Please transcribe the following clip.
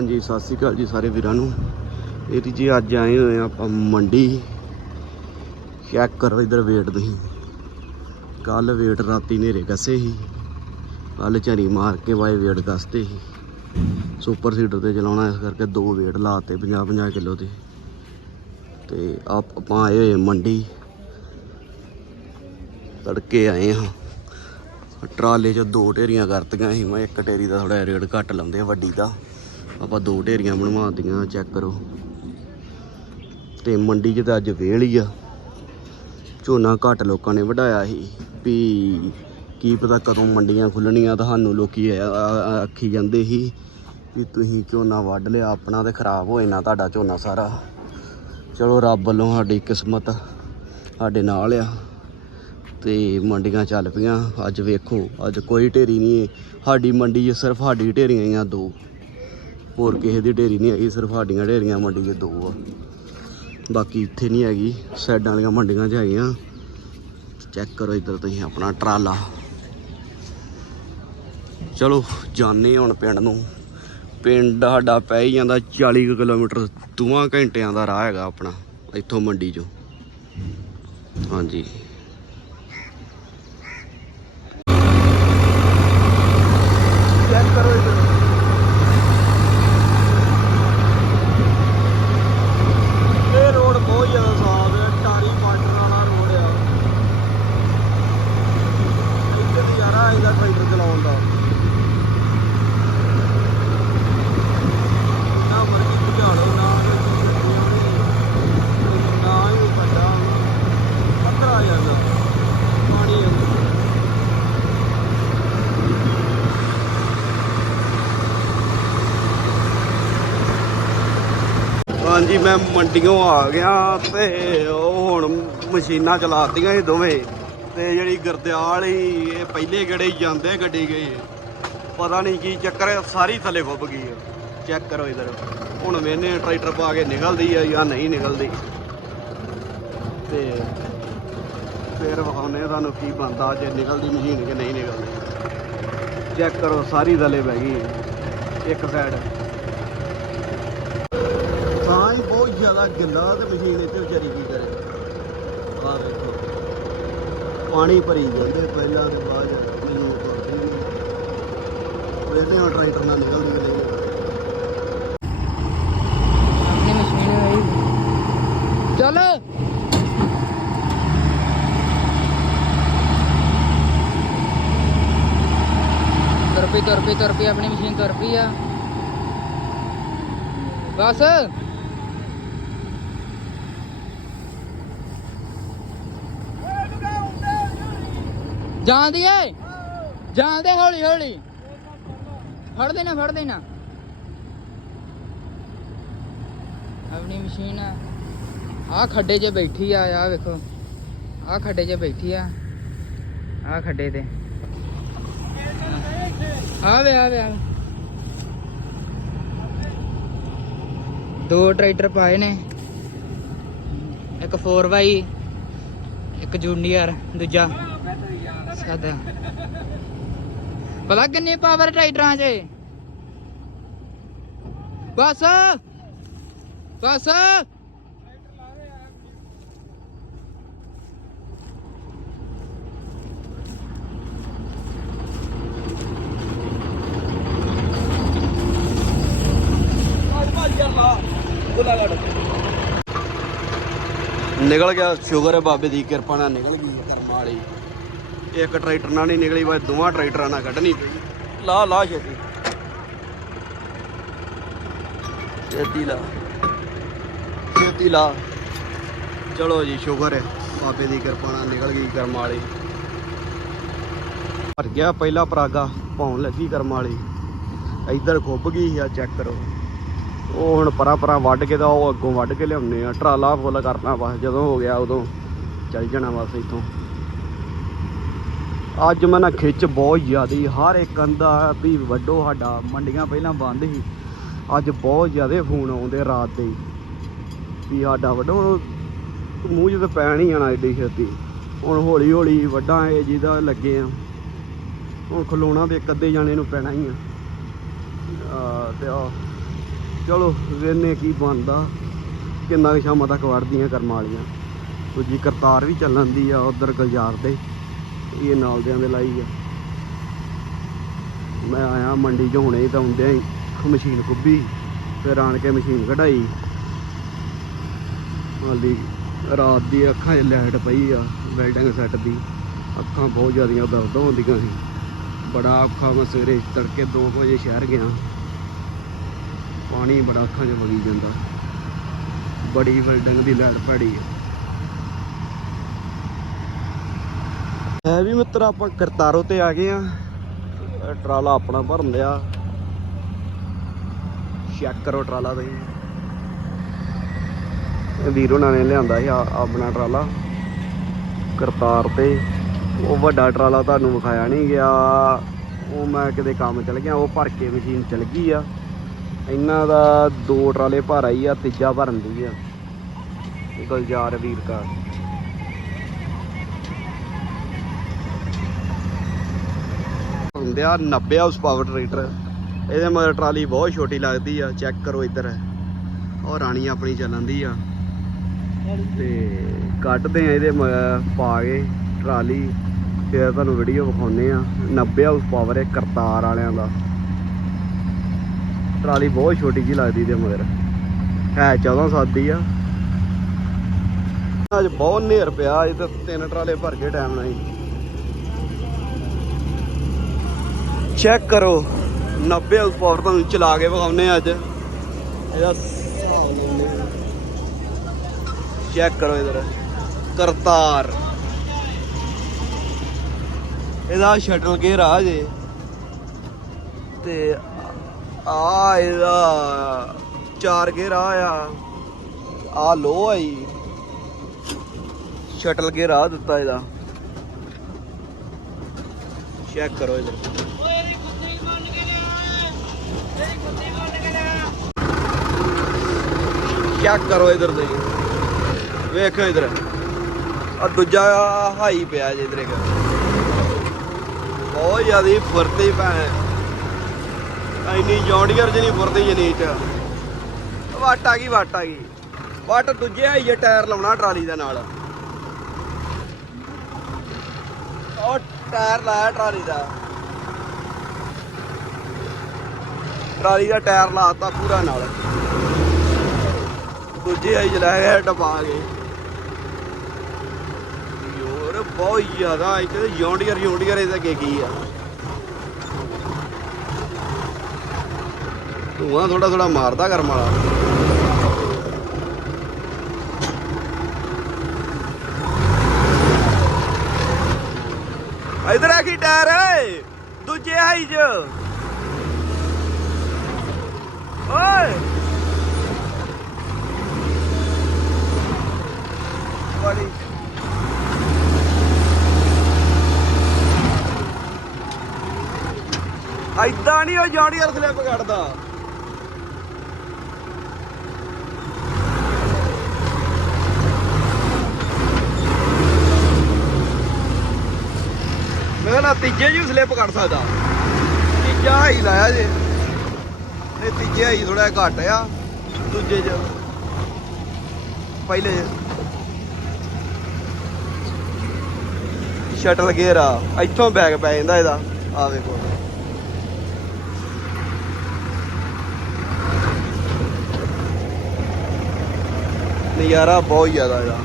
ਹਾਂਜੀ, ਸਤਿ ਸ਼੍ਰੀ ਅਕਾਲ ਜੀ ਸਾਰੇ ਵੀਰਾਂ ਨੂੰ। ਇਹ ਜੀ ਅੱਜ ਆਏ ਹੋਏ ਆ ਆਪਾਂ ਮੰਡੀ। ਚੈੱਕ ਕਰੋ ਇਧਰ ਵੇਟ ਤੁਸੀਂ। ਕੱਲ ਵੇਟ ਰਾਤੀ ਨੇਰੇ ਕੱਸੇ ਸੀ। ਕੱਲ ਝਰੀ ਮਾਰ ਕੇ ਵਾਏ ਵੇਟ ਕੱਸਤੇ ਸੀ। ਸੁਪਰ ਸੀਡਰ ਤੇ ਚਲਾਉਣਾ, ਇਸ ਕਰਕੇ ਦੋ ਵੇਟ ਲਾਤੇ 50 50 ਕਿਲੋ ਦੇ ਤੇ ਆਪ ਆਪਾਂ ਆਏ ਹੋਏ ਮੰਡੀ। ਤੜਕੇ ਆਏ ਹਾਂ। ਟਰਾਲੇ 'ਚ ਦੋ ਢੇਰੀਆਂ ਕਰਤੀਆਂ ਸੀ। ਮੈਂ ਇੱਕ ਢੇਰੀ ਦਾ ਥੋੜਾ ਰੇਟ ਘੱਟ ਲਾਉਂਦੇ ਵੱਡੀ ਦਾ। ਆਪਾਂ ਦੋ ਢੇਰੀਆਂ ਬਣਵਾਤੀਆਂ ਚੈੱਕ ਕਰੋ। ਤੇ ਮੰਡੀ 'ਚ ਤਾਂ ਅੱਜ ਵੇਲ ਹੀ ਆ। ਝੋਨਾ ਘੱਟ ਲੋਕਾਂ ਨੇ ਵਢਾਇਆ ਸੀ। ਵੀ ਕੀ ਪਤਾ ਕਦੋਂ ਮੰਡੀਆਂ ਖੁੱਲਣੀਆਂ, ਤੁਹਾਨੂੰ ਲੋਕੀ ਆ- ਆ- ਆਖੀ ਜਾਂਦੇ ਸੀ ਵੀ ਤੁਸੀਂ ਝੋਨਾ ਵੱਢ ਲਿਆ, ਆਪਣਾ ਤੇ ਖਰਾਬ ਹੋ ਜਾਣਾ ਤੁਹਾਡਾ ਝੋਨਾ ਸਾਰਾ। ਚਲੋ ਰੱਬ ਵੱਲੋਂ ਸਾਡੀ ਕਿਸਮਤ ਸਾਡੇ ਨਾਲ ਆ। ਤੇ ਮੰਡੀਆਂ ਚੱਲ ਪਈਆਂ। ਅੱਜ ਵੇਖੋ, ਅੱਜ ਕੋਈ ਢੇਰੀ ਨਹੀਂ ਹੈ ਸਾਡੀ ਮੰਡੀ 'ਚ ਸਿਰਫ ਸਾਡੀ ਢੇਰੀਆਂ ਹੀ ਆ, ਦੋ। ਹੋਰ ਕਿਸੇ ਦੀ ਢੇਰੀ ਨਹੀਂ ਹੈਗੀ, ਸਿਰਫ ਸਾਡੀਆਂ ਢੇਰੀਆਂ ਮੰਡੀ 'ਚ ਦੋ ਆ। ਬਾਕੀ ਇੱਥੇ ਨਹੀਂ ਹੈਗੀ, ਸਾਈਡਾਂ ਵਾਲੀਆਂ ਮੰਡੀਆਂ 'ਚ ਹੈਗੀਆਂ। ਚੈੱਕ ਕਰੋ ਇੱਧਰ ਤੁਸੀਂ ਆਪਣਾ ਟਰਾਲਾ। ਚਲੋ, ਜਾਣੇ ਹੁਣ ਪਿੰਡ ਨੂੰ। ਪਿੰਡ ਸਾਡਾ ਪੈ ਹੀ ਜਾਂਦਾ 40 ਕੁ ਕਿਲੋਮੀਟਰ ਦੋਵਾਂ ਘੰਟਿਆਂ ਦਾ ਰਾਹ ਹੈਗਾ ਆਪਣਾ, ਇੱਥੋਂ ਮੰਡੀ 'ਚੋਂ। ਹਾਂਜੀ ਚੈੱਕ ਕਰੋ ਇੱਧਰ ਇਹ ਰੋਡ ਬਹੁਤ ਜ਼ਿਆਦਾ ਸਾਫ਼ ਹੈ ਟਾਰੀ ਬਾਰਡਰ ਵਾਲਾ ਰੋਡ ਆ ਇੱਥੇ ਨਜ਼ਾਰਾ ਇਹਦਾ ਟਰੈਕਟਰ ਚਲਾਉਣ ਦਾ ਨਾ ਮਰਜ਼ੀ ਭਜਾਲੋ ਨਾ ਨਾ ਹੀ ਵੱਡਾ ਪੱਧਰ ਆ ਜਾਂਦਾ ਪਾਣੀ ਆਉਂਦਾ ਹਾਂਜੀ, ਮੈਂ ਮੰਡੀੋਂ ਆ ਗਿਆ ਤੇ ਉਹ ਹੁਣ ਮਸ਼ੀਨਾਂ ਚਲਾਤੀਆਂ ਇਹ ਦੋਵੇਂ। ਤੇ ਜਿਹੜੀ ਗਰਦਿਆਲ ਹੀ, ਇਹ ਪਹਿਲੇ ਗੜੇ ਜਾਂਦੇ ਗੱਡੀ ਗਈ। ਪਤਾ ਨਹੀਂ ਕੀ ਚੱਕਰ ਹੈ, ਸਾਰੀ ਥੱਲੇ ਫੁੱਬ ਗਈ ਹੈ। ਚੈੱਕ ਕਰੋ ਇਧਰ। ਹੁਣ ਮੈਨੇ ਟਰੈਕਟਰ ਪਾ ਕੇ ਨਿਕਲਦੀ ਹੈ ਜਾਂ ਨਹੀਂ ਨਿਕਲਦੀ। ਤੇ ਫਿਰ ਵਿਖਾਉਣੇ ਤੁਹਾਨੂੰ ਕੀ ਬੰਦਾ ਜੇ ਨਿਕਲਦੀ ਮਸ਼ੀਨ ਕਿ ਨਹੀਂ ਨਿਕਲਦੀ। ਚੈੱਕ ਕਰੋ, ਸਾਰੀ ਥੱਲੇ ਬਹਿ ਗਈ। ਇੱਕ ਸਾਈਡ ਤਾਂ ਹੀ ਗਿੱਲਾ ਤੇ ਮਸ਼ੀਨ ਇੱਥੇ ਵਿਚਾਰੀ ਕੀ ਕਰੇ? ਆ ਵੇਖੋ। ਪਾਣੀ ਭਰੀ ਜਾਂਦੇ ਪਹਿਲਾਂ ਤੇ ਬਾਅਦ ਮੈਨੂੰ ਤੁਰਦੀ ਨਹੀਂ। ਵੇਖਦੇ ਹਾਂ ਟਰੈਕਟਰ ਨਾਲ ਨਿਕਲਦੀ ਨਹੀਂ ਆਪਣੀ ਮਸ਼ੀਨ ਹੈ ਚੱਲ। ਤੁਰ ਪਈ ਤੁਰ ਪਈ ਤੁਰ ਪਈ, ਆਪਣੀ ਮਸ਼ੀਨ ਤੁਰ ਪਈ ਆ। ਬਸ। ਜਾਂਦੀ ਏ। ਜਾਂਦੇ ਹੌਲੀ ਹੌਲੀ। ਫੜ ਦੇਣਾ ਫੜ ਦੇਣਾ। ਆਪਣੀ ਮਸ਼ੀਨ ਆ। ਆਹ ਖੱਡੇ 'ਚ ਬੈਠੀ ਆ ਆ ਵੇਖੋ। ਆਹ ਖੱਡੇ 'ਚ ਬੈਠੀ ਆ। ਆਹ ਖੱਡੇ ਤੇ। ਆਵੇ ਆਵੇ ਆਵੇ ਦੋ ਟਰੈਕਟਰ ਪਾਏ ਨੇ। ਇੱਕ 4x ਇੱਕ ਜੂਨੀਅਰ ਦੂਜਾ ਸਾਦਾ ਭਲਾ ਕਿੰਨੀ ਪਾਵਰ ਟਰੈਕਟਰਾਂ 'ਚ। ਬਸ। ਬਸ। ਨਿਕਲ ਗਿਆ ਸ਼ੁਗਰ ਹੈ ਬਾਬੇ ਦੀ ਕਿਰਪਾ ਨਾਲ ਨਿਕਲ ਗਈ ਕਰਮ ਵਾਲੀ। ਇੱਕ ਟਰੈਕਟਰ ਨਾਲ ਨਹੀਂ ਨਿਕਲੀ, ਬਸ ਦੋਵਾਂ ਟਰੈਕਟਰਾਂ ਨਾਲ ਕੱਢਣੀ ਪਈ। ਲਾ ਲਾ ਛੇਤੀ। ਛੇਤੀ ਲਾ। ਛੇਤੀ ਲਾ। ਚਲੋ ਜੀ, ਸ਼ੁਕਰ ਹੈ। ਬਾਬੇ ਦੀ ਕਿਰਪਾ ਨਾਲ ਨਿਕਲ ਗਈ ਕਰਮ ਵਾਲੀ। ਭਰ ਗਿਆ ਪਹਿਲਾ ਪਰਾਗਾ ਪਾਉਣ ਲੱਗੀ ਕਰਮ ਵਾਲੀ। ਇੱਧਰ ਖੁੱਭ ਗਈ ਆ ਚੈੱਕ ਕਰੋ। ਉਹ ਹੁਣ ਪਰਾਂ ਪਰਾਂ ਵੱਢ ਕੇ ਤਾਂ ਉਹ ਅੱਗੋਂ ਵੱਢ ਕੇ ਲਿਆਉਣੇ ਆ। ਟਰਾਲਾ ਫੁੱਲ ਕਰਨਾ ਬਸ ਜਦੋਂ ਹੋ ਗਿਆ ਉਦੋਂ। ਚੱਲ ਜਾਣਾ ਬਸ ਇੱਥੋਂ। ਅੱਜ ਮੈਂ ਨਾ ਖਿੱਚ ਬਹੁਤ ਜ਼ਿਆਦੀ, ਹਰ ਇੱਕ ਕਹਿੰਦਾ ਵੀ ਵੱਡੋ ਸਾਡਾ, ਮੰਡੀਆਂ ਪਹਿਲਾਂ ਬੰਦ ਸੀ। ਅੱਜ ਬਹੁਤ ਜ਼ਿਆਦੇ ਫੋਨ ਆਉਂਦੇ ਰਾਤ ਦੇ ਵੀ ਸਾਡਾ ਵੱਡੋ, ਮੂੰਹ 'ਚ ਤਾਂ ਪੈਣ ਹੀ ਆਣਾ ਏਡੀ ਛੇਤੀ। ਹੁਣ ਹੌਲੀ ਹੌਲੀ ਵੱਡਾ ਇਹ ਜਿਹਦਾ ਲੱਗੇ ਆ। ਹੁਣ ਖਲੋਣਾ ਤੇ ਇੱਕ ਅੱਧੇ ਜਾਣੇ ਨੂੰ ਪੈਣਾ ਹੀ ਆ। ਤੇ ਆ, ਚਲੋ ਵੇਨੇ ਕੀ ਬਣਦਾ। ਕਿੰਨਾ ਕੁ ਸ਼ਾਮਾਂ ਤੱਕ ਵੜਦੀਆਂ ਕਰਮਾਂ ਵਾਲੀਆਂ। ਦੂਜੀ ਕਰਤਾਰ ਵੀ ਚੱਲਣ ਦੀ ਆ ਉਧਰ ਗੁਲਜ਼ਾਰ ਦੇ ਇਹ ਨਾਲਦਿਆਂ ਦੇ ਲਾਈ ਆ। ਮੈਂ ਆਇਆ ਮੰਡੀ 'ਚ ਹੁਣੇ ਤਾਂ ਹੁੰਦਿਆਂ ਹੀ ਮਸ਼ੀਨ ਕੁੱਬੀ ਫਿਰ ਆਣ ਕੇ ਮਸ਼ੀਨ ਕਢਾਈ। ਹਾਲੀ ਰਾਤ ਦੀ ਅੱਖਾਂ 'ਚ ਲਾਈਟ ਪਈ ਆ, ਵੈਲਡਿੰਗ ਸੈੱਟ ਦੀ। ਅੱਖਾਂ ਬਹੁਤ ਜ਼ਿਆਦੀਆਂ ਦਰਦ ਹੁੰਦੀਆਂ ਸੀ। ਬੜਾ ਔਖਾ ਮੈਂ ਸਵੇਰੇ ਤੜਕੇ 2 ਵਜੇ ਸ਼ਹਿਰ ਗਿਆ। ਪਾਣੀ ਬੜਾ ਅੱਖਾਂ 'ਚ ਵਗੀ ਜਾਂਦਾ। ਬੜੀ ਵੈਲਡਿੰਗ ਦੀ ਲਾਈਟ ਪੜੀ ਆ। ਹੈ ਵੀ ਮਿੱਤਰ ਆਪਾਂ ਕਰਤਾਰੋ ਤੇ ਆ ਗਏ ਆ ਟਰਾਲਾ ਆਪਣਾ ਭਰਨ ਲਿਆ। ਚੈੱਕ ਕਰੋ ਟਰਾਲਾ ਤੁਸੀਂ। ਵੀਰ ਉਹਨਾਂ ਨੇ ਲਿਆਂਦਾ ਸੀ ਆਪਣਾ ਟਰਾਲਾ। ਕਰਤਾਰ ਤੇ। ਉਹ ਵੱਡਾ ਟਰਾਲਾ ਤੁਹਾਨੂੰ ਵਿਖਾਇਆ ਨਹੀਂ ਗਿਆ। ਉਹ ਮੈਂ ਕਿਤੇ ਕੰਮ ਚਲ ਗਿਆ, ਉਹ ਭਰ ਕੇ ਮਸ਼ੀਨ ਚਲ ਗਈ ਆ। ਇਹਨਾਂ ਦਾ ਦੋ ਟਰਾਲੇ ਭਰ ਆਈ ਆ, ਤੀਜਾ ਭਰਨ ਦੀ ਆ। ਗਲਜ਼ਾਰ ਵੀਰ ਕਾ। ਹੁੰਦੇ ਆ 90 ਹਾਊਸ ਪਾਵਰ ਟਰੈਕਟਰ ਇਹਦੇ ਮਗਰ ਟਰਾਲੀ ਬਹੁਤ ਛੋਟੀ ਲੱਗਦੀ ਆ, ਚੈੱਕ ਕਰੋ ਇੱਧਰ। ਉਹ ਰਾਣੀ ਆਪਣੀ ਚੱਲਣ ਆ। ਤੇ ਕੱਢਦੇ ਆ ਇਹਦੇ ਪਾ ਕੇ ਟਰਾਲੀ। ਫਿਰ ਤੁਹਾਨੂੰ ਵੀਡੀਓ ਵਿਖਾਉਨੇ ਆ 90 ਹਾਊਸ ਪਾਵਰ ਹੈ ਕਰਤਾਰ ਵਾਲਿਆਂ ਦਾ। ਟਰਾਲੀ ਬਹੁਤ ਛੋਟੀ ਜੀ ਲੱਗਦੀ ਤੇ ਮਗਰ। ਹੈ 14 ਸਾਲ ਦੀ ਆ। ਅੱਜ ਬਹੁਤ ਨੇਰ ਪਿਆ ਅੱਜ ਤਾਂ ਤਿੰਨ ਟਰਾਲੇ ਭਰ ਕੇ ਟਾਈਮ ਨਾਲ ਹੀ। ਚੈੱਕ ਕਰੋ। 90 ਹਾਊਸ ਪਾਵਰ ਤੁਹਾਨੂੰ ਚਲਾ ਕੇ ਵਿਖਾਉਨੇ ਆ ਅੱਜ। ਇਹਦਾ ਚੈੱਕ ਕਰੋ ਇਧਰ। ਕਰਤਾਰ। ਇਹਦਾ ਸ਼ਟਲ ਗੇਅਰ ਆ ਜੇ ਤੇ ਆ ਇਹਦਾ ਚਾਰ ਗੇਅਰ ਆ ਆ। ਆ ਲੋ ਆਈ। ਸ਼ਟਲ ਗੇਅਰ ਆ ਦਿੱਤਾ ਇਹਦਾ। ਚੈੱਕ ਕਰੋ ਇਧਰ। ਚੈੱਕ ਕਰੋ ਇਧਰ ਦੇ? ਵੇਖੋ ਇਧਰ। ਆ ਦੂਜਾ ਹਾਈ ਪਿਆ ਜੇ ਇਧਰ ਇੱਕ। ਬਹੁਤ ਜ਼ਿਆਦੀ ਫੁਰਤੀ ਭੈਣ। ਇੰਨੀ ਜੌਂਡੀਅਰ ਜਿਹੀ ਫੁਰਤੀ ਜਨੀ ਚ ਵਾਟ ਆ ਗਈ, ਵਾਟ ਆ ਗਈ। ਵਾਟ ਦੂਜੇ ਹਾਈ ਟਾਇਰ ਲਾਉਣਾ ਟਰਾਲੀ ਦੇ ਨਾਲ। ਉਹ ਟਾਇਰ ਲਾਇਆ ਟਰਾਲੀ ਦਾ। ਟਰਾਲੀ ਦਾ ਟਾਇਰ ਲਾਤਾ ਪੂਰਾ ਨਾਲ। ਦੂਜੇ ਆਈ ਚਲਾ ਗਿਆ ਟਪਾ ਕੇ। ਯੋਰ ਬਹੁਤ ਜ਼ਿਆਦਾ ਇੱਕ ਤੇ ਯੌਂਡੀਅਰ ਇਹਦਾ ਕੀ ਕੀ ਆ? ਧੂਆਂ ਥੋੜਾ ਥੋੜਾ ਮਾਰਦਾ ਕਰਮ ਵਾਲਾ। ਇਧਰ ਆ ਕੀ ਟਾਇਰ ਏ ਦੂਜੇ ਹਾਈ ਚ। ਓਏ। ਬੜੀ ਐਦਾਂ ਨਹੀਂ ਉਹ ਜੌਂਡੀਅਰ ਸਲਿੱਪ ਕੱਢਦਾ ਮੈਂ ਨਾ ਤੀਜੇ ਜੀ ਸਲਿੱਪ ਕੱਢ ਸਕਦਾ। ਤੀਜਾ ਹੀ ਲਾਇਆ ਜੇ। ਇਹ ਤੀਜੇ ਹੀ ਥੋੜਾ ਘੱਟ ਆ, ਦੂਜੇ ਚ। ਪਹਿਲੇ ਸ਼ਟਲ ਗੇਅਰ ਆ, ਇੱਥੋਂ ਬੈਗ ਪੈ ਜਾਂਦਾ ਇਹਦਾ। ਆ ਵੇਖੋ ਨਜ਼ਾਰਾ ਬਹੁਤ ਜ਼ਿਆਦਾ ਇਹਦਾ।